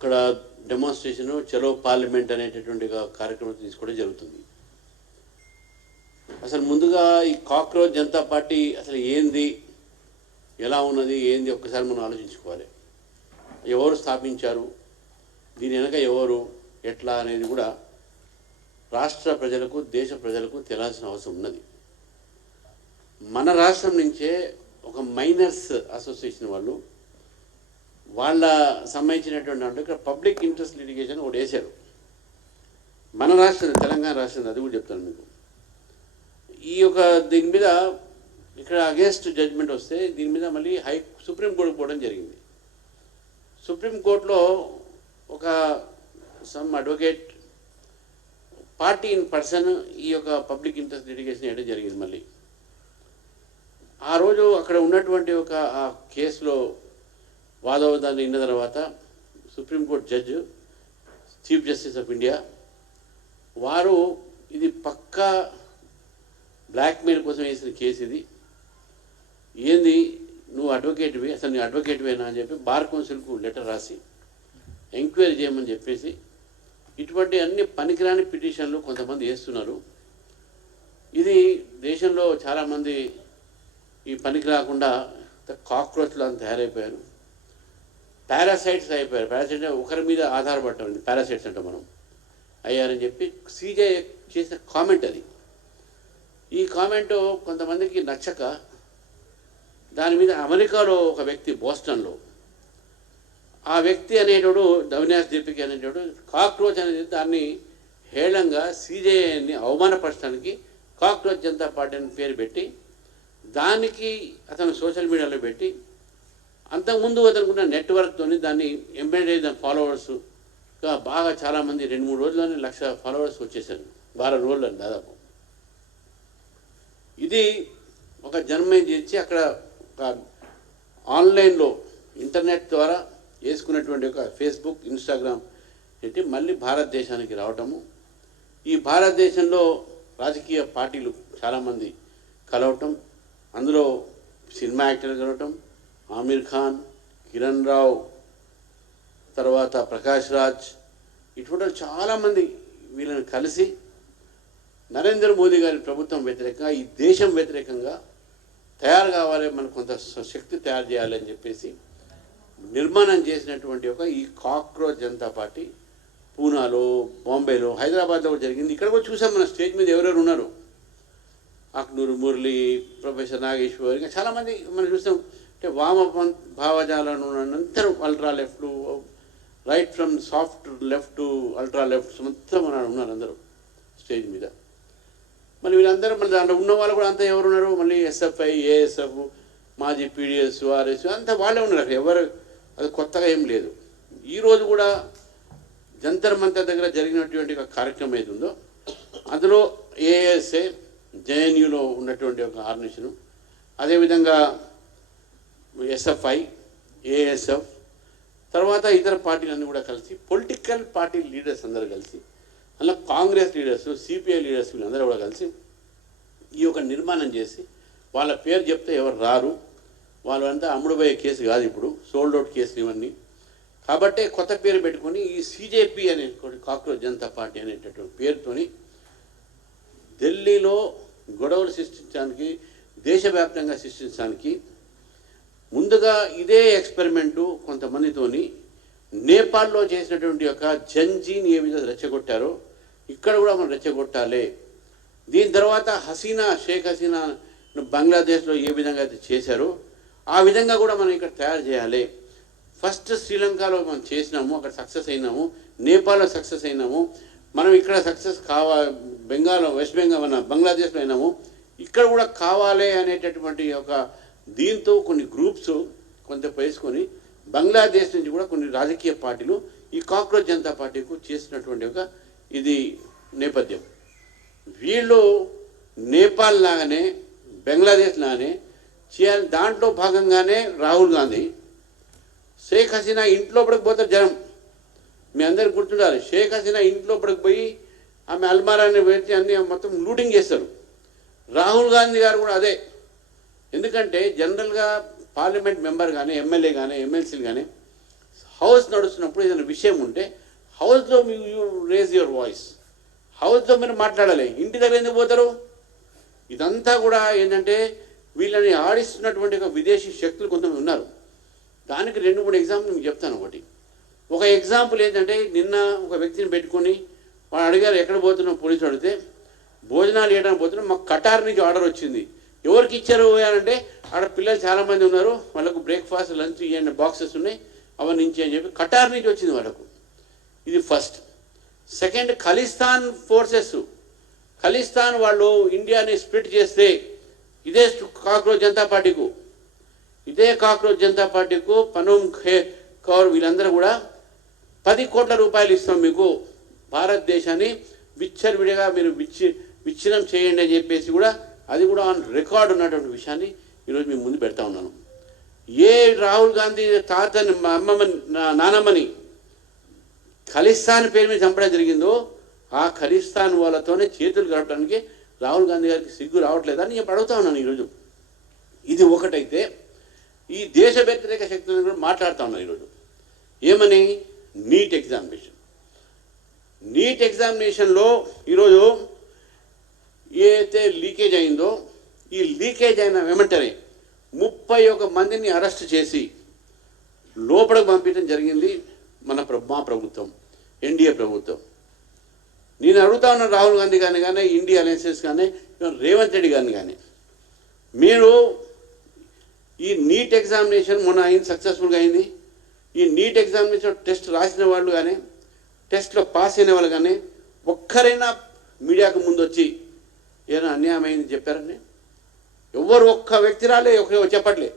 అక్కడ డెమాన్స్ట్రేషను చలో పార్లమెంట్ అనేటటువంటి కార్యక్రమం తీసుకోవడం జరుగుతుంది. అసలు ముందుగా ఈ కాక్రోచ్ జనతా పార్టీ అసలు ఏంది, ఎలా ఉన్నది, ఏంది ఒక్కసారి మనం ఆలోచించుకోవాలి. ఎవరు స్థాపించారు, దీని వెనక ఎవరు, ఎట్లా అనేది కూడా రాష్ట్ర ప్రజలకు, దేశ ప్రజలకు తెలియాల్సిన అవసరం ఉన్నది. మన రాష్ట్రం నుంచే ఒక మైనర్స్ అసోసియేషన్ వాళ్ళ సంబంధించినటువంటి అంటే ఇక్కడ పబ్లిక్ ఇంట్రెస్ట్ లిటిగేషన్ ఒకటి వేశారు. మన రాష్ట్రం, తెలంగాణ రాష్ట్రం, అది కూడా చెప్తాను మీకు. ఈ యొక్క దీని మీద ఇక్కడ అగేన్స్ట్ జడ్జిమెంట్ వస్తే దీని మీద మళ్ళీ సుప్రీంకోర్టుకు పోవడం జరిగింది. సుప్రీంకోర్టులో ఒక some advocate party in person ఈ యొక్క పబ్లిక్ ఇంట్రెస్ట్ లిటిగేషన్ వేయడం జరిగింది. మళ్ళీ ఆ రోజు అక్కడ ఉన్నటువంటి ఒక ఆ కేసులో వాదోవాదాన్ని విన్న తర్వాత supreme court judge, chief justice of India వారు ఇది పక్కా బ్లాక్మెయిల్ కోసం వేసిన కేసు, ఇది ఏంది, నువ్వు అడ్వకేట్వి, అసలు నీ అడ్వకేట్వేనా అని చెప్పి బార్ కౌన్సిల్కు లెటర్ రాసి ఎంక్వైరీ చేయమని చెప్పేసి ఇటువంటి అన్ని పనికిరాని పిటిషన్లు కొంతమంది వేస్తున్నారు. ఇది దేశంలో చాలామంది ఈ పనికి రాకుండా కాక్రోచ్లు అని తయారైపోయారు, పారాసైట్స్ అయిపోయారు. పారాసైట్స్ ఒకరి మీద ఆధారపడటం, పారాసైట్స్ అంటే మనం అయ్యారని చెప్పి సిజే చేసిన కామెంట్ అది. ఈ కామెంటు కొంతమందికి నచ్చక దాని మీద అమెరికాలో ఒక వ్యక్తి, బోస్టన్లో ఆ వ్యక్తి అనేటోడు అవినాష్ దీపిక అనేటోడు కాక్రోచ్ అనేది దాన్ని హేళంగా సిజేని అవమానపరచడానికి కాక్రోచ్ జనతా పార్టీ అని పేరు పెట్టి దానికి అతను సోషల్ మీడియాలో పెట్టి అంతకుముందు అతనుకున్న నెట్వర్క్తో దాన్ని ఎంబెడ్ అయిన ఫాలోవర్స్గా బాగా చాలామంది 2-3 రోజుల్లోనే 1,00,000 ఫాలోవర్స్ వచ్చేసారు, 12 రోజుల్లో దాదాపు. ఇది ఒక జన్మం చేసి అక్కడ ఒక ఆన్లైన్లో ఇంటర్నెట్ ద్వారా వేసుకున్నటువంటి ఒక ఫేస్బుక్, ఇన్స్టాగ్రామ్ ఏంటి మళ్ళీ భారతదేశానికి రావటము. ఈ భారతదేశంలో రాజకీయ పార్టీలు చాలామంది కలవటం, అందులో సినిమా యాక్టర్లు కలవటం, ఆమిర్ ఖాన్, కిరణ్ రావు, తర్వాత ప్రకాష్ రాజ్, ఇటువంటి చాలామంది వీళ్ళని కలిసి నరేంద్ర మోదీ గారి ప్రభుత్వం వ్యతిరేకంగా, ఈ దేశం వ్యతిరేకంగా తయారు కావాలి, మనకు కొంత శక్తి తయారు చేయాలి అని చెప్పేసి నిర్మాణం చేసినటువంటి ఒక ఈ కాక్రోచ్ జనతా పార్టీ పూనాలో, బాంబేలో, హైదరాబాద్లో కూడా జరిగింది. ఇక్కడ కూడా చూసాం మన స్టేజ్ మీద ఎవరెవరు ఉన్నారు. అక్నూరు మురళి, ప్రొఫెసర్ నాగేశ్వర్, ఇంకా చాలామంది మనం చూస్తాం. అంటే వామ భావజాలను అందరూ ultra left, right from soft left to ultra left మొత్తం ఉన్నారు అందరూ స్టేజ్ మీద. మళ్ళీ వీళ్ళందరూ మళ్ళీ దాంట్లో ఉన్న వాళ్ళు కూడా అంతా ఎవరున్నారు, మళ్ళీ ఎస్ఎఫ్ఐ, ఏఎస్ఎఫ్, మాజీ పీడిఎస్, ఆర్ఎస్ అంతా వాళ్ళే ఉన్నారు. ఎవరు అది కొత్తగా ఏం లేదు. ఈరోజు కూడా జంతర్ మంతర్ దగ్గర జరిగినటువంటి ఒక కార్యక్రమం ఏది ఉందో అందులో ఏఎస్ఏ, జేఎన్యూలో ఉన్నటువంటి ఒక ఆర్గనైజేషను, అదేవిధంగా ఎస్ఎఫ్ఐ, ఏఎస్ఎఫ్, తర్వాత ఇతర పార్టీలన్నీ కూడా కలిసి, పొలిటికల్ పార్టీ లీడర్స్ అందరూ కలిసి, అలా కాంగ్రెస్ లీడర్స్, సిపిఐ లీడర్స్ వీళ్ళందరూ కూడా కలిసి ఈ యొక్క నిర్మాణం చేసి, వాళ్ళ పేరు చెప్తే ఎవరు రారు, వాళ్ళంతా అమ్ముడుపోయే కేసు కాదు, ఇప్పుడు సోల్డ్ అవుట్ కేసులు ఇవన్నీ. కాబట్టి కొత్త పేరు పెట్టుకొని ఈ సిజేపీ అనే కాక్రోచ్ జనతా పార్టీ అనేటటువంటి పేరుతోని ఢిల్లీలో గొడవలు సృష్టించడానికి, దేశవ్యాప్తంగా సృష్టించడానికి ముందుగా ఇదే ఎక్స్పెరిమెంటు కొంతమందితోని నేపాల్లో చేసినటువంటి యొక్క జంజీని ఏ విధంగా రెచ్చగొట్టారో ఇక్కడ కూడా మనం రెచ్చగొట్టాలి. దీని తర్వాత షేక్ హసీనా బంగ్లాదేశ్లో ఏ విధంగా అయితే చేశారో ఆ విధంగా కూడా మనం ఇక్కడ తయారు చేయాలి. ఫస్ట్ శ్రీలంకలో మనం చేసినాము, అక్కడ సక్సెస్ అయినాము, నేపాల్లో సక్సెస్ అయినాము, మనం ఇక్కడ సక్సెస్ వెస్ట్ బెంగాల్ మన బంగ్లాదేశ్లో అయినాము, ఇక్కడ కూడా కావాలి అనేటటువంటి ఒక దీంతో కొన్ని గ్రూప్స్ కొంత వేసుకొని బంగ్లాదేశ్ నుంచి కూడా కొన్ని రాజకీయ పార్టీలు ఈ కాక్రోచ్ జనతా పార్టీకు చేసినటువంటి ఒక ఇది నేపథ్యం. వీళ్ళు నేపాల్ లాగానే, బంగ్లాదేశ్ లాగానే చేయాలి. దాంట్లో భాగంగానే రాహుల్ గాంధీ షేక్ హసీనా ఇంట్లోపడికి పోతారు జనం. మీ అందరికి గుర్తుండాలి, షేక్ హసీనా ఇంట్లోపడికి పోయి ఆమె అల్మారాన్ని వేసి అన్ని మొత్తం లూటింగ్ చేస్తారు. రాహుల్ గాంధీ గారు కూడా అదే. ఎందుకంటే జనరల్గా పార్లమెంట్ మెంబర్ కానీ, ఎమ్మెల్యే కానీ, ఎమ్మెల్సీలు కానీ హౌస్ నడుస్తున్నప్పుడు ఏదైనా విషయం ఉంటే హౌస్లో యూ రేజ్ యువర్ వాయిస్, హౌస్లో మీరు మాట్లాడాలి. ఇంటి దగ్గర ఎందుకు పోతారు? ఇదంతా కూడా ఏంటంటే వీళ్ళని ఆడిస్తున్నటువంటి ఒక విదేశీ శక్తులు కొంతమంది ఉన్నారు. దానికి 2-3 ఎగ్జాంపుల్ మీకు చెప్తాను. ఒక ఎగ్జాంపుల్ ఏంటంటే, నిన్న ఒక వ్యక్తిని పెట్టుకొని వాడు అడిగారు, ఎక్కడ పోతున్నాం? పోలీసులు అడిగితే భోజనాలు చేయడానికి పోతున్నాం, మాకు కటార్ నుంచి ఆర్డర్ వచ్చింది. ఎవరికి ఇచ్చారు అంటే, ఆడ పిల్లలు చాలామంది ఉన్నారు, వాళ్ళకు బ్రేక్ఫాస్ట్ లంచ్ ఇవన్నీ బాక్సెస్ ఉన్నాయి, అవన్నీ నుంచి అని చెప్పి కటార్ నుంచి వచ్చింది వాళ్ళకు. ఇది first. Second, Khalistan forces, Khalistan వాళ్ళు ఇండియాని స్ప్లిట్ చేస్తే ఇదే కాక్రోచ్ జనతా పార్టీకు పనూమ్ కౌర్ వీళ్ళందరూ కూడా 10 కోట్ల రూపాయలు ఇస్తాం మీకు, భారతదేశాన్ని విచ్చలవిడిగా మీరు విచ్ఛిన్నం చేయండి అని చెప్పేసి కూడా, అది కూడా ఆన్ రికార్డు ఉన్నటువంటి విషయాన్ని ఈరోజు మీ ముందు పెడతా ఉన్నాను. ఏ రాహుల్ గాంధీ తాతని నానమ్మని ఖలిస్తాన్ పేరు మీద చంపడం జరిగిందో, ఆ ఖలిస్తాన్ వాళ్ళతోనే చేతులు కలపడానికి రాహుల్ గాంధీ గారికి సిగ్గు రావట్లేదని నేను అడుగుతా ఉన్నాను ఈరోజు. ఇది ఒకటైతే, ఈ దేశ వ్యతిరేక శక్తులను కూడా మాట్లాడుతూ ఉన్నాను ఈరోజు. ఏమని? నీట్ ఎగ్జామినేషన్లో ఈరోజు ఏదైతే లీకేజ్ అయిందో, ఈ లీకేజ్ అయిన వెంటనే 31 మందిని అరెస్ట్ చేసి లోపలికి పంపించడం జరిగింది మా ప్రభుత్వం, ఎన్డీఏ ప్రభుత్వం. నేను అడుగుతా ఉన్నాను రాహుల్ గాంధీ గారిని కానీ, ఇండియా అలయన్సెస్ కానీ, రేవంత్ రెడ్డి గారిని కానీ, మీరు ఈ నీట్ ఎగ్జామినేషన్ మొన్న అయింది, సక్సెస్ఫుల్గా అయింది. ఈ నీట్ ఎగ్జామినేషన్ టెస్ట్ రాసిన వాళ్ళు కానీ, టెస్ట్లో పాస్ అయిన వాళ్ళు కానీ ఒక్కరైనా మీడియాకు ముందు వచ్చి ఏదైనా అన్యాయం అయింది చెప్పారని? ఎవరు ఒక్క వ్యక్తి రాలే, చెప్పట్లే.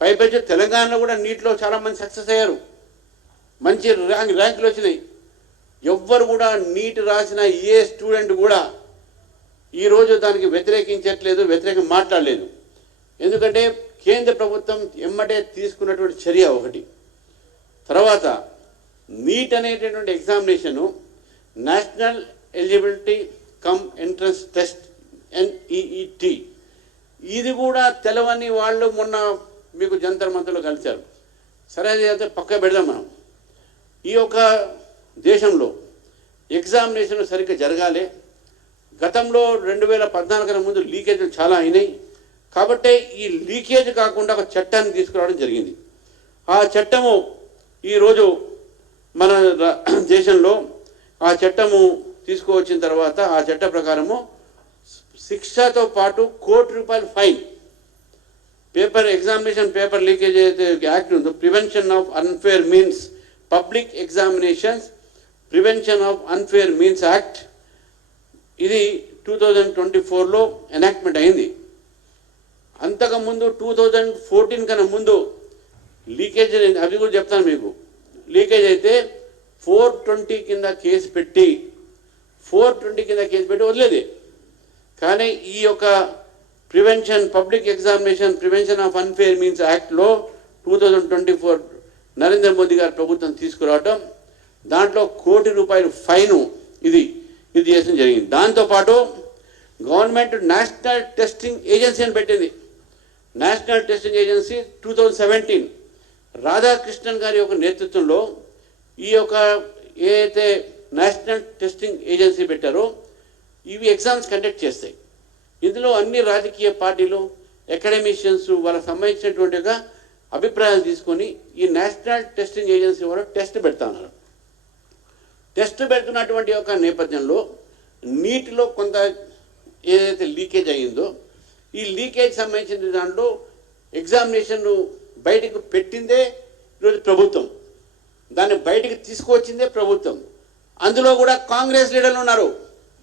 పైపైచి తెలంగాణలో కూడా నీట్లో చాలామంది సక్సెస్ అయ్యారు, మంచి ర్యాంకులు వచ్చినాయి. ఎవ్వరు కూడా నీట్ రాసిన ఏ స్టూడెంట్ కూడా ఈరోజు దానికి వ్యతిరేకించట్లేదు, వ్యతిరేకంగా మాట్లాడలేదు. ఎందుకంటే కేంద్ర ప్రభుత్వం ఎమ్మటే తీసుకున్నటువంటి చర్య ఒకటి. తర్వాత నీట్ అనేటటువంటి examination national eligibility cum entrance test NEET, ఇది కూడా తెలవని వాళ్ళు మొన్న మీకు జంతర్ మంతర్లో కలిశారు. సరే, అది పక్క పెడదాం. మనం ఈ యొక్క దేశంలో ఎగ్జామినేషన్ సరిగ్గా జరగాలి. గతంలో 2014 కన్నా ముందు లీకేజీలు చాలా అయినాయి. కాబట్టి ఈ లీకేజ్ కాకుండా ఒక చట్టాన్ని తీసుకురావడం జరిగింది. ఆ చట్టము ఈరోజు మన దేశంలో ఆ చట్టము తీసుకువచ్చిన తర్వాత, ఆ చట్ట ప్రకారము శిక్షతో పాటు ₹1,00,00,000 ఫైన్. ఎగ్జామినేషన్ పేపర్ లీకేజ్ అయితే యాక్ట్ ఉందో, prevention of unfair means public examinations prevention of unfair means act, ఇది 2024లో ఎనాక్ట్మెంట్ అయింది. అంతకుముందు 2014 కన్నా ముందు లీకేజ్, అవి కూడా చెప్తాను మీకు. లీకేజ్ అయితే 420 కింద కేసు పెట్టి వదిలేది. కానీ ఈ యొక్క public examination prevention of unfair means యాక్ట్లో 2024 నరేంద్ర మోదీ గారి ప్రభుత్వం తీసుకురావటం, దాంట్లో ₹1,00,00,000 ఫైను ఇది చేయడం జరిగింది. దాంతోపాటు గవర్నమెంట్ నేషనల్ టెస్టింగ్ ఏజెన్సీ అని పెట్టింది. నేషనల్ టెస్టింగ్ ఏజెన్సీ 2017 రాధాకృష్ణన్ గారి యొక్క నేతృత్వంలో ఈ యొక్క ఏదైతే నేషనల్ టెస్టింగ్ ఏజెన్సీ పెట్టారో, ఇవి ఎగ్జామ్స్ కండక్ట్ చేస్తాయి. ఇందులో అన్ని రాజకీయ పార్టీలు, అకాడమిషియన్స్ వాళ్ళకి సంబంధించినటువంటి అభిప్రాయాలు తీసుకొని ఈ నేషనల్ టెస్టింగ్ ఏజెన్సీ వాళ్ళు టెస్ట్ పెడుతున్నారు. టెస్ట్ పెడుతున్నటువంటి యొక్క నేపథ్యంలో నీటిలో కొంత ఏదైతే లీకేజ్ అయ్యిందో, ఈ లీకేజ్ సంబంధించిన దాంట్లో ఎగ్జామినేషన్ బయటకు పెట్టిందే ఈరోజు ప్రభుత్వం, దాన్ని బయటికి తీసుకువచ్చిందే ప్రభుత్వం. అందులో కూడా కాంగ్రెస్ లీడర్లు ఉన్నారు.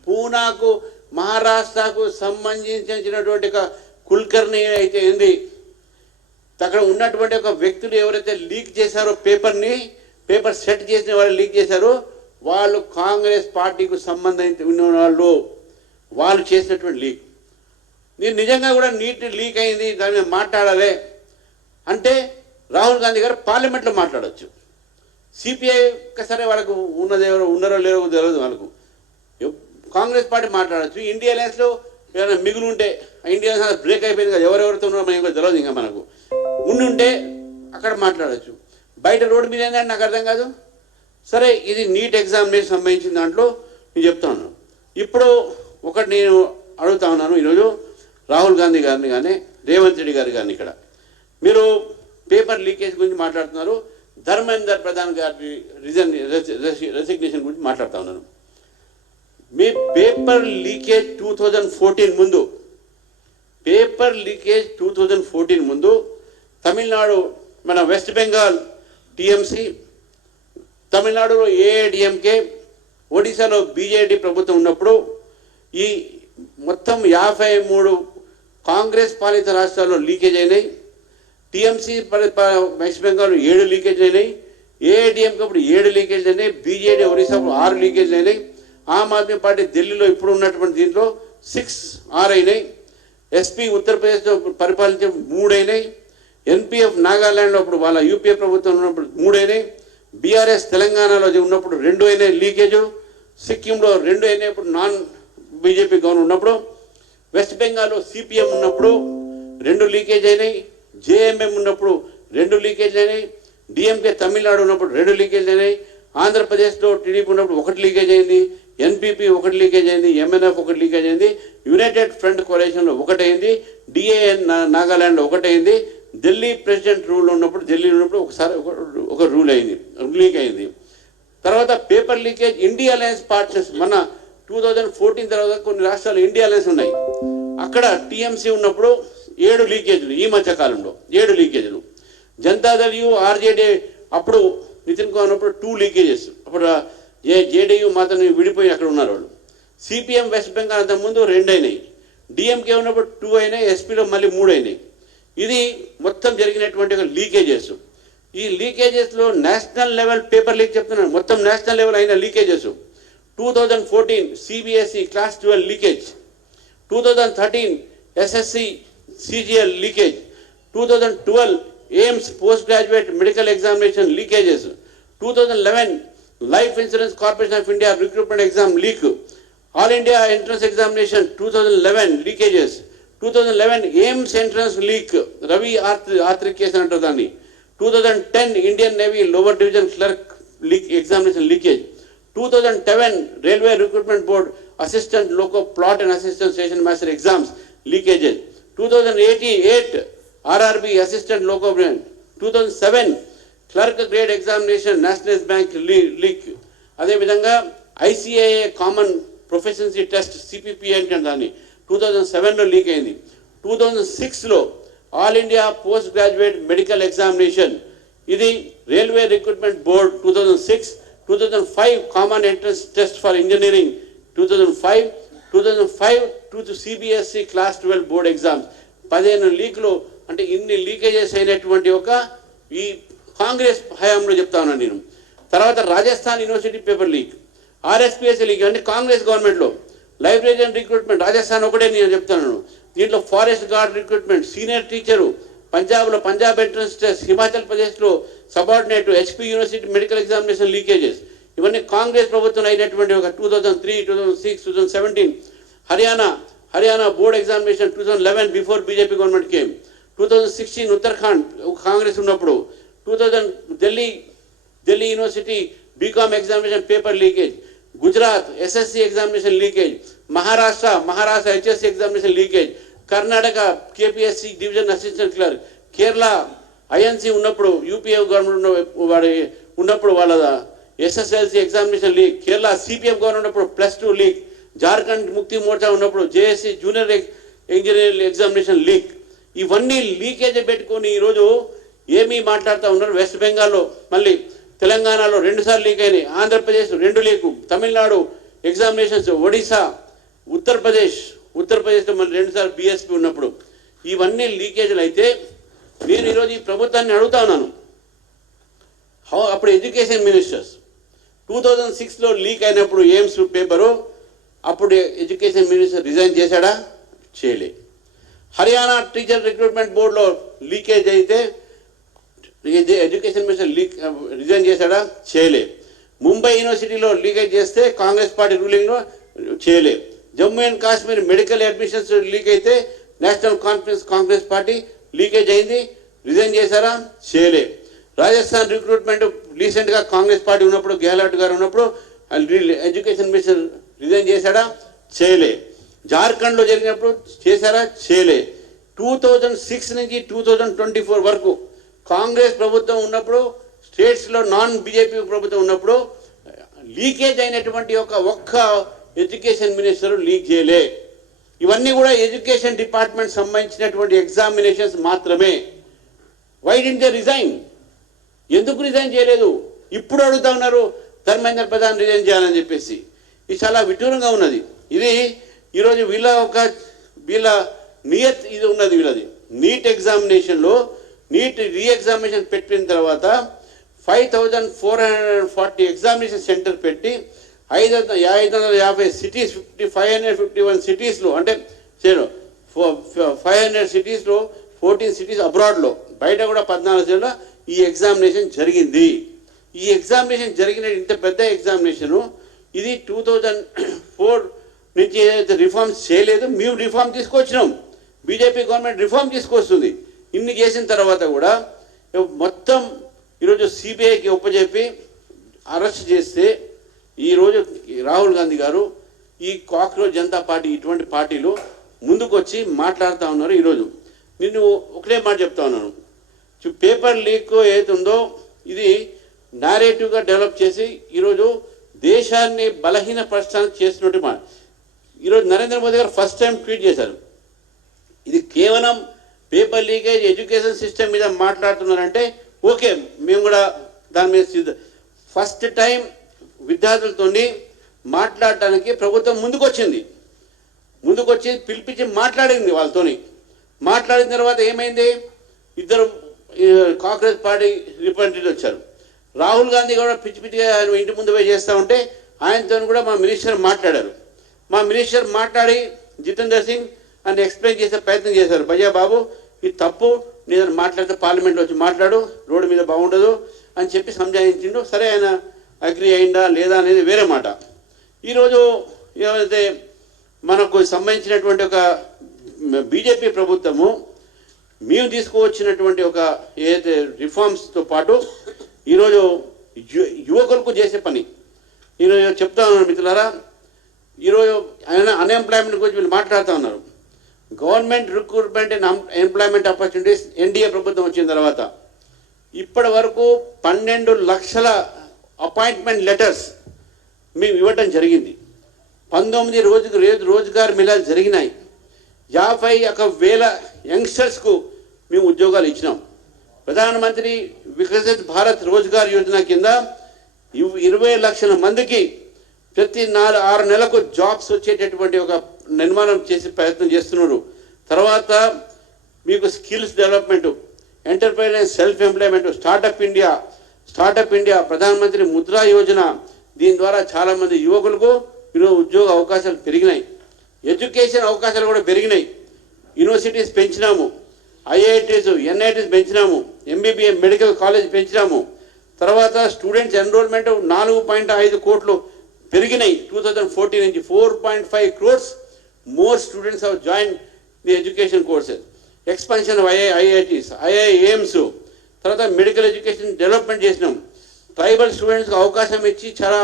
పూనాకు, మహారాష్ట్రకు సంబంధించినటువంటి కుల్కర్ణి అయితే ఏంది, అక్కడ ఉన్నటువంటి ఒక వ్యక్తులు ఎవరైతే లీక్ చేశారో, పేపర్ సెట్ చేసిన వాళ్ళు లీక్ చేశారో, వాళ్ళు కాంగ్రెస్ పార్టీకి సంబంధించి ఉన్న వాళ్ళు చేసినటువంటి లీక్. నేను నిజంగా కూడా నీట్ లీక్ అయింది, దాని మీద మాట్లాడాలి అంటే రాహుల్ గాంధీ గారు పార్లమెంట్లో మాట్లాడవచ్చు. సిపిఐ సరే, వాళ్ళకు ఉన్నదేవరో ఉన్నారో లేరో తెలియదు వాళ్ళకు. కాంగ్రెస్ పార్టీ మాట్లాడచ్చు. ఇండియా అలయన్స్లో ఏదైనా మిగులు ఉంటే, ఇండియా అలయన్స్ బ్రేక్ అయిపోయింది కదా, ఎవరెవరితో ఉన్నారో మనకు తెలియదు, ఇంకా మనకు ఉంటే అక్కడ మాట్లాడచ్చు. బయట రోడ్డు మీద ఏంటంటే నాకు అర్థం కాదు. సరే, ఇది నీట్ ఎగ్జామినేషన్ సంబంధించిన దాంట్లో నేను చెప్తాను. ఇప్పుడు ఒకటి నేను అడుగుతా ఉన్నాను ఈరోజు రాహుల్ గాంధీ గారిని కానీ రేవంత్ రెడ్డి గారి కానీ, ఇక్కడ మీరు పేపర్ లీకేజ్ గురించి మాట్లాడుతున్నారు, ధర్మేందర్ ప్రధాన్ గారి రెసిగ్నేషన్ గురించి మాట్లాడుతూ ఉన్నాను. మీ పేపర్ లీకేజ్ 2014 ముందు, పేపర్ లీకేజ్ 2014 ముందు తమిళనాడు, మన వెస్ట్ బెంగాల్ టీఎంసీ, తమిళనాడులో ఏఐడిఎంకే, ఒడిశాలో బీజేడీ ప్రభుత్వం ఉన్నప్పుడు ఈ మొత్తం 53 కాంగ్రెస్ పాలిత రాష్ట్రాల్లో లీకేజ్ అయినాయి. టీఎంసీ వెస్ట్ బెంగాల్ 7 లీకేజ్ అయినాయి, ఏఐడిఎంకి అప్పుడు 7 లీకేజ్ అయినాయి, బీజేడీ ఒరిస్సాలో 6 లీకేజ్ అయినాయి, ఆమ్ ఆద్మీ పార్టీ ఢిల్లీలో ఇప్పుడు ఉన్నటువంటి దీంట్లో 6 అయినాయి, ఎస్పీ ఉత్తరప్రదేశ్లో పరిపాలించే 3 అయినాయి, ఎన్పిఎఫ్ నాగాల్యాండ్లో అప్పుడు వాళ్ళ యూపీఏ ప్రభుత్వం ఉన్నప్పుడు 3 అయినాయి, బీఆర్ఎస్ తెలంగాణలో ఉన్నప్పుడు 2 అయినాయి లీకేజు, సిక్కింలో 2 అయినాయి ఇప్పుడు నాన్ బీజేపీ గవర్నమెంట్ ఉన్నప్పుడు, వెస్ట్ బెంగాల్లో సిపిఎం ఉన్నప్పుడు 2 లీకేజ్ అయినాయి, జేఎంఎం ఉన్నప్పుడు 2 లీకేజ్ అయినాయి, డిఎంకే తమిళనాడు ఉన్నప్పుడు 2 లీకేజ్ అయినాయి, ఆంధ్రప్రదేశ్లో టీడీపీ ఉన్నప్పుడు 1 లీకేజ్ అయింది, ఎన్పీపీ 1 లీకేజ్ అయింది, ఎంఎన్ఎఫ్ 1 లీకేజ్ అయింది, యునైటెడ్ ఫ్రంట్ కోalitionలో 1 అయింది, డిఏఎన్ నాగాల్యాండ్లో 1 అయింది, ఢిల్లీ ప్రెసిడెంట్ రూల్ ఉన్నప్పుడు ఒకసారి ఒక రూల్ అయింది, లీక్ అయింది. తర్వాత paper leakage India alliance partners, మన 2014 తర్వాత కొన్ని రాష్ట్రాలు ఇండియా అలయన్స్ ఉన్నాయి, అక్కడ టీఎంసీ ఉన్నప్పుడు 7 లీకేజీలు, ఈ మధ్య కాలంలో 7 లీకేజీలు, జనతాదళ్ ఆర్జేడీ అప్పుడు నితిన్ కుమార్ ఉన్నప్పుడు 2 లీకేజెస్, అప్పుడు జేడీయూ మాత్రం విడిపోయి అక్కడ ఉన్నారు వాళ్ళు, సిపిఎం వెస్ట్ బెంగాల్ అంత ముందు 2 అయినాయి, డిఎంకే ఉన్నప్పుడు 2 అయినాయి, ఎస్పీలో మళ్ళీ 3 అయినాయి. ఇది మొత్తం జరిగినటువంటి ఒక లీకేజెస్. ఈ లీకేజెస్లో నేషనల్ లెవెల్ పేపర్ లీక్ చెప్తున్నాను, మొత్తం నేషనల్ లెవెల్ అయిన leakages 2014 CBSE class 12 leakage, 2013 SSC CGL leakage, 2012 AIIMS post graduate medical examination leakages, 2011 life insurance corporation of India recruitment exam leak, all India entrance examination 2011 leakages, 2011 AIIMS entrance leak, Ravi Atrik case అంటారు దాన్ని, 2010 Indian navy lower division clerk leak examination leakage, 2010 railway recruitment board assistant loco plot and assistant station master exams leakages, 2008 RRB assistant loco 2007 clerk grade examination nationalise bank leak, అదేవిధంగా ICIA common proficiency test CPP అంటే దాన్ని 2007లో leak అయింది, 2006లో all India post graduate medical examination, ఇది railway recruitment board 2006, 2005 common entrance test for engineering 2005 to CBSE class 12 board exams, 15 లీక్లు. అంటే ఇన్ని లీకేజెస్ అయినటువంటి ఒక ఈ కాంగ్రెస్ హయాంలో చెప్తా ఉన్నాను నేను. తర్వాత Rajasthan university paper leak, RSPS leak, అంటే కాంగ్రెస్ గవర్నమెంట్లో లైబ్రేరియన్ రిక్రూట్మెంట్ రాజస్థాన్ ఒకటే నేను చెప్తాను, దీంట్లో forest guard recruitment, senior teacher పంజాబ్లో పంజాబ్ ఎంట్రన్స్ టెస్ట్, హిమాచల్ ప్రదేశ్లో subordinate, HP university medical examination leakages, ఇవన్నీ కాంగ్రెస్ ప్రభుత్వం అయినటువంటి ఒక 2003, 2006, 2017 Haryana board examination 2011 before BJP government came, 2016 Uttarakhand Congress ఉన్నప్పుడు, 2000 Delhi university BCom examination paper leakage, Gujarat SSC examination leakage, Maharashtra HSC examination leakage, Karnataka KPSC division assistant clerk, Kerala INC ఉన్నప్పుడు UPA government ఉన్నప్పుడు వాళ్ళ SSLC examination leak, Kerala CPM government ఉన్నప్పుడు +2 leak, Jharkhand ముక్తి మోర్చా ఉన్నప్పుడు JSC junior engineering examination leak. ఇవన్నీ leakage పెట్టుకొని ఈరోజు ఏమీ మాట్లాడుతూ ఉన్నారు. వెస్ట్ బెంగాల్లో మళ్ళీ, తెలంగాణలో 2 సార్లు లీక్ అయినాయి, ఆంధ్రప్రదేశ్ 2 లీకు, తమిళనాడు ఎగ్జామినేషన్స్, ఒడిశా, ఉత్తరప్రదేశ్లో మళ్ళీ 2 సార్లు బీఎస్పీ ఉన్నప్పుడు ఇవన్నీ లీకేజీలు అయితే నేను ఈరోజు ఈ ప్రభుత్వాన్ని అడుగుతా ఉన్నాను. అప్పుడు ఎడ్యుకేషన్ మినిస్టర్స్ 2006లో లీక్ అయినప్పుడు ఎయిమ్స్ పేపరు, అప్పుడు ఎడ్యుకేషన్ మినిస్టర్ రిజైన్ చేశాడా? చేయలే. హర్యానా టీచర్ రిక్రూట్మెంట్ బోర్డులో లీకేజ్ అయితే ఎడ్యుకేషన్ మినిస్టర్ రిజైన్ చేశాడా? చేయలే. ముంబై యూనివర్సిటీలో లీకేజ్ చేస్తే కాంగ్రెస్ పార్టీ రూలింగ్లో చేయలే. Jammu and Kashmir medical admissions leak అయితే national conference Congress party leakage అయింది, రిజైన్ చేశారా? చేయలే. రాజస్థాన్ రిక్రూట్మెంట్ రీసెంట్గా కాంగ్రెస్ పార్టీ ఉన్నప్పుడు గెహ్లాట్ గారు ఉన్నప్పుడు ఎడ్యుకేషన్ మినిస్టర్ రిజైన్ చేశాడా? చేయలే. జార్ఖండ్లో జరిగినప్పుడు చేశారా? చేయలే. 2006 నుంచి 2024 వరకు కాంగ్రెస్ ప్రభుత్వం ఉన్నప్పుడు, స్టేట్స్లో నాన్ బీజేపీ ప్రభుత్వం ఉన్నప్పుడు లీకేజ్ అయినటువంటి ఒక్క ఎడ్యుకేషన్ మినిస్టర్ లీక్ చేయలే. ఇవన్నీ కూడా ఎడ్యుకేషన్ డిపార్ట్మెంట్ సంబంధించినటువంటి ఎగ్జామినేషన్స్ మాత్రమే. Why didn't they resign? ఎందుకు రిజైన్ చేయలేదు? ఇప్పుడు అడుగుతా ఉన్నారు ధర్మేంద్ర ప్రధాన్ రిజైన్ చేయాలని చెప్పేసి. ఇది చాలా విడ్డూరంగా ఉన్నది. ఇది ఈరోజు వీళ్ళ నియత్ ఇది ఉన్నది. వీళ్ళది నీట్ ఎగ్జామినేషన్లో నీట్ రీఎగ్జామినేషన్ పెట్టిన తర్వాత 5440 ఎగ్జామినేషన్ సెంటర్ పెట్టి 550 సిటీస్ 551 సిటీస్లో, అంటే 500 సిటీస్లో 14 సిటీస్ అబ్రాడ్లో, బయట కూడా 14 సిటీలో ఈ ఎగ్జామినేషన్ జరిగింది. ఈ ఎగ్జామినేషన్ జరిగిన ఇంత పెద్ద ఎగ్జామినేషను ఇది 2004 నుంచి ఏదైతే రిఫార్మ్స్ చేయలేదు, మేము రిఫార్మ్ తీసుకొచ్చినాం. బీజేపీ గవర్నమెంట్ రిఫార్మ్ తీసుకొస్తుంది. ఇన్ని చేసిన తర్వాత కూడా మొత్తం ఈరోజు సిబిఐకి ఒప్పజెప్పి అరెస్ట్ చేస్తే ఈరోజు రాహుల్ గాంధీ గారు, ఈ కాక్రోచ్ జనతా పార్టీ, ఇటువంటి పార్టీలు ముందుకు వచ్చి మాట్లాడుతూ ఉన్నారు. ఈరోజు నేను ఒకటే మాట చెప్తా ఉన్నాను, పేపర్ లీక్ ఏదైతుందో ఇది నారేటివ్గా డెవలప్ చేసి ఈరోజు దేశాన్ని బలహీనపరచడానికి చేస్తున్నట్టు మాట. ఈరోజు నరేంద్ర మోదీ గారు ఫస్ట్ టైం ట్వీట్ చేశారు, ఇది కేవలం పేపర్ లీకేజ్ ఎడ్యుకేషన్ సిస్టమ్ మీద మాట్లాడుతున్నారంటే ఓకే, మేము కూడా దాని మీద ఫస్ట్ టైం విద్యార్థులతో మాట్లాడటానికి ప్రభుత్వం ముందుకొచ్చి పిలిపించి మాట్లాడింది వాళ్ళతోని. మాట్లాడిన తర్వాత ఏమైంది, ఇద్దరు కాంగ్రెస్ పార్టీ రిప్రజెంటేటివ్ వచ్చారు. రాహుల్ గాంధీ కూడా పిచ్చిగా ఆయన ఇంటి ముందు పోయి చేస్తూ ఉంటే ఆయనతో కూడా మా మినిస్టర్ మాట్లాడారు. మా మినిస్టర్ మాట్లాడి జితేందర్ సింగ్ అని ఎక్స్ప్లెయిన్ చేసే ప్రయత్నం చేశారు. భయ్యా బాబు ఇది తప్పు, నేను మాట్లాడితే పార్లమెంట్లో వచ్చి మాట్లాడు, రోడ్డు మీద బాగుండదు అని చెప్పి సంజాయించిండు. సరే, ఆయన అగ్రి అయిందా లేదా అనేది వేరే మాట. ఈరోజు ఏదైతే మనకు సంబంధించినటువంటి ఒక బీజేపీ ప్రభుత్వము మేము తీసుకువచ్చినటువంటి ఏదైతే రిఫార్మ్స్తో పాటు ఈరోజు యువకులకు చేసే పని ఈరోజు చెప్తా ఉన్నాను మిత్రులారా. ఈరోజు అన్ఎంప్లాయ్మెంట్ గురించి వీళ్ళు మాట్లాడుతూ ఉన్నారు. Government recruitment and employment opportunities NDA ప్రభుత్వం వచ్చిన తర్వాత ఇప్పటి వరకు 12 లక్షల అపాయింట్మెంట్ లెటర్స్ మేము ఇవ్వటం జరిగింది. 19 రోజుగార్ మిలాలు జరిగినాయి. 51,000 యంగ్స్టర్స్కు మేము ఉద్యోగాలు ఇచ్చినాం. ప్రధానమంత్రి వికసిత్ భారత్ రోజ్గార్ యోజన కింద 20 లక్షల మందికి ప్రతి 6 నెలలకు జాబ్స్ వచ్చేటటువంటి ఒక నిర్మాణం చేసే ప్రయత్నం చేస్తున్నారు. తర్వాత మీకు skills development, enterprise self employment, startup India, ప్రధానమంత్రి ముద్రా యోజన, దీని ద్వారా చాలామంది యువకులకు ఈరోజు ఉద్యోగ అవకాశాలు పెరిగినాయి. ఎడ్యుకేషన్ అవకాశాలు కూడా పెరిగినాయి. యూనివర్సిటీస్ పెంచినాము, ఐఐటీస్ ఎన్ఐటీస్ పెంచినాము, ఎంబీబీఏ మెడికల్ కాలేజ్ పెంచినాము. తర్వాత స్టూడెంట్స్ ఎన్రోల్మెంట్ 4.5 కోట్లు పెరిగినాయి. 2014 నుంచి 4.5 crores more students have joined the education courses. Expansion of IITs, IIMs, తర్వాత మెడికల్ ఎడ్యుకేషన్ డెవలప్మెంట్ చేసినాం. ట్రైబల్ స్టూడెంట్స్కి అవకాశం ఇచ్చి చాలా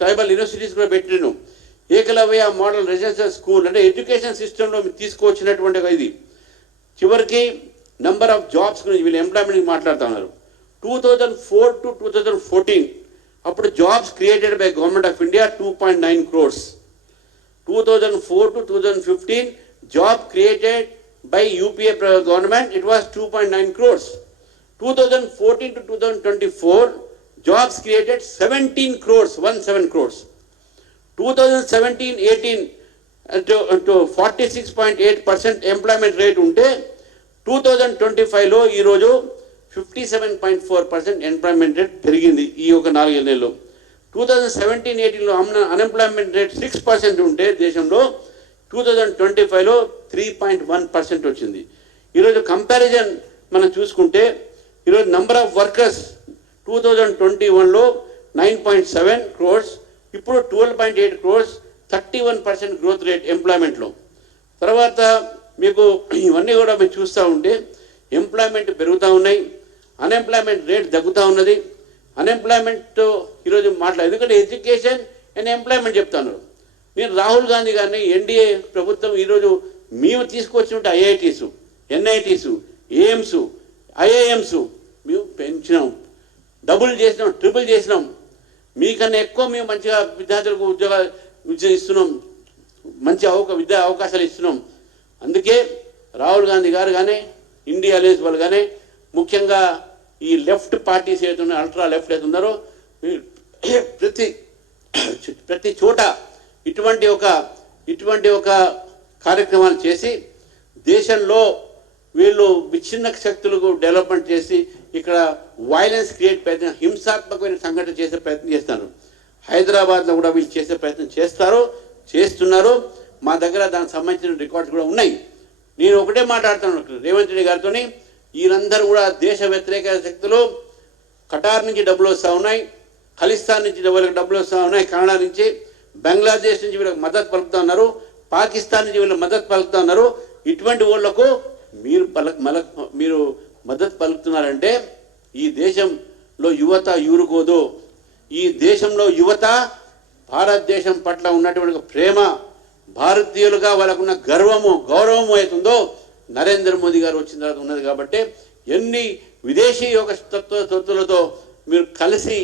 ట్రైబల్ యూనివర్సిటీస్ కూడా పెట్టినాం. ఏకలవ్య మోడల్ రెసిడెన్షియల్ స్కూల్, అంటే ఎడ్యుకేషన్ సిస్టంలో తీసుకువచ్చినటువంటి ఇది. చివరికి నెంబర్ ఆఫ్ జాబ్స్ గురించి వీళ్ళు ఎంప్లాయ్మెంట్కి మాట్లాడుతూ ఉన్నారు. 2004 to 2014 అప్పుడు jobs created by government of India 2.9 crores. 2004 to 2015 job created by UPA government, it was 2.9 crores. 2014 to 2024 jobs created 17 crores, 17 crores. 2017-18 to 46.8% employment rate ఉంటే 2025లో ఈరోజు 57.4% ఎంప్లాయ్మెంట్ రేట్ పెరిగింది ఈ 4 నెలల్లో. 2017-18లో అన్ఎంప్లాయ్మెంట్ రేట్ 6% ఉంటే దేశంలో 2025లో 3.1% వచ్చింది. ఈరోజు కంపారిజన్ మనం చూసుకుంటే ఈరోజు నెంబర్ ఆఫ్ వర్కర్స్ 2021లో 9.7 crores, ఇప్పుడు 12.8 crores, 31% గ్రోత్ రేట్ ఎంప్లాయ్మెంట్లో. తర్వాత మీకు ఇవన్నీ కూడా మీరు చూస్తూ ఉంటే ఎంప్లాయ్మెంట్ పెరుగుతూ ఉన్నాయి. అన్ఎంప్లాయ్మెంట్ రేట్ తగ్గుతూ ఉన్నది. అన్ఎంప్లాయ్మెంట్ ఈరోజు ఎందుకంటే ఎడ్యుకేషన్ అండ్ ఎంప్లాయ్మెంట్ చెప్తాను. నేను రాహుల్ గాంధీ గారిని ఎన్డీఏ ప్రభుత్వం ఈరోజు మేము తీసుకొచ్చినట్టు ఐఐటీసు, ఎన్ఐటీసు, ఎయిమ్స్, ఐఐఎమ్స్ మేము పెంచినాం, డబుల్ చేసినాం, ట్రిపుల్ చేసినాం. మీకన్నా ఎక్కువ మేము మంచిగా విద్యార్థులకు విద్య ఇస్తున్నాం, మంచి విద్యా అవకాశాలు ఇస్తున్నాం. అందుకే రాహుల్ గాంధీ గారు కానీ ఇండియా అలయన్స్ వాళ్ళు కానీ ముఖ్యంగా ఈ లెఫ్ట్ పార్టీస్ ఏదైతున్నారో, అల్ట్రా లెఫ్ట్ ఏదైతున్నారో ప్రతి చోట ఇటువంటి ఒక కార్యక్రమాలు చేసి దేశంలో వీళ్ళు విచ్ఛిన్న శక్తులకు డెవలప్మెంట్ చేసి ఇక్కడ వైలెన్స్ క్రియేట్ ప్రయత్నం, హింసాత్మకమైన సంఘటన చేసే ప్రయత్నం చేస్తారు. హైదరాబాద్లో కూడా వీళ్ళు చేసే ప్రయత్నం చేస్తున్నారు. మా దగ్గర దానికి సంబంధించిన రికార్డ్స్ కూడా ఉన్నాయి. నేను ఒకటే మాట్లాడుతున్నాను రేవంత్ రెడ్డి గారితో, వీళ్ళందరూ కూడా దేశ వ్యతిరేక శక్తులు. ఖటార్ నుంచి డబ్బులు వస్తూ ఉన్నాయి, ఖలిస్తాన్ నుంచి డబ్బులు వస్తూ ఉన్నాయి, కెనడా నుంచి, బంగ్లాదేశ్ నుంచి వీళ్ళకి మద్దతు పలుకుతూ ఉన్నారు, పాకిస్తాన్ నుంచి వీళ్ళకి మద్దతు పలుకుతూ ఉన్నారు. ఇటువంటి వాళ్ళకు మీరు మద్దతు పలుకుతున్నారంటే ఈ దేశంలో యువత ఊరుకోదు. ఈ దేశంలో యువత భారతదేశం పట్ల ఉన్నటువంటి ప్రేమ, భారతీయులుగా వాళ్ళకున్న గౌరవము అవుతుందో నరేంద్ర మోదీ గారు వచ్చిన తర్వాత ఉన్నది. కాబట్టి ఎన్ని విదేశీ యొక్క తత్తులతో మీరు కలిసి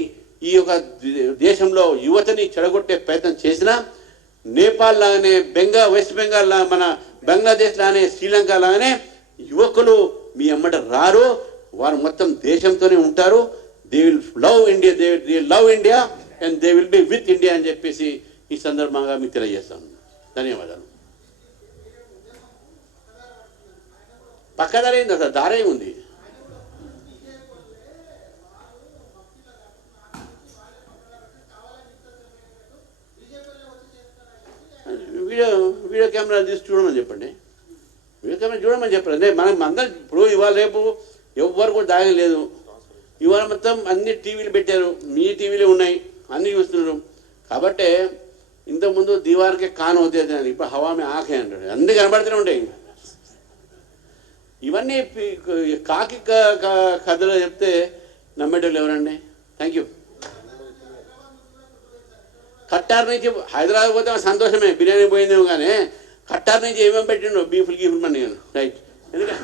ఈ యొక్క దేశంలో యువతని చెడగొట్టే ప్రయత్నం చేసినా, నేపాల్ లాగానే వెస్ట్ బెంగాల్ మన బంగ్లాదేశ్ లాగానే శ్రీలంక లాగానే యువకులు మీ అమ్మట రారు. వారు మొత్తం దేశంతోనే ఉంటారు. They will love India and they will be with India అని చెప్పేసి ఈ సందర్భంగా మీకు తెలియజేస్తాను. ధన్యవాదాలు. పక్కదారి అయింది, అసలు దారే ఉంది. వీడియో కెమెరా తీసి చూడమని చెప్పండి. వీడియో కెమెరా చూడమని చెప్పండి. మనం అందరం ఇప్పుడు ఇవాళ రేపు ఎవ్వరు కూడా దాగలేదు. ఇవాళ మొత్తం అన్ని టీవీలు పెట్టారు, మీ టీవీలు ఉన్నాయి, అన్నీ చూస్తున్నారు. కాబట్టి ఇంతకుముందు దీవార్కే కాన్ అవుతుంది అని, ఇప్పుడు హవామే ఆఖే అంటాడు. అన్నీ కనబడుతూనే ఉంటాయి. ఇవన్నీ కాకి కథలో చెప్తే నమ్మేటోళ్ళు ఎవరండి? Thank you. కట్టార్ నుంచి హైదరాబాద్ పోతే సంతోషమే, బిర్యానీ పోయిందేమో, కానీ కట్టార్ నుంచి ఏమేమి పెట్టిండో బీఫ్లు గీఫ్లు మన రైట్. ఎందుకంటే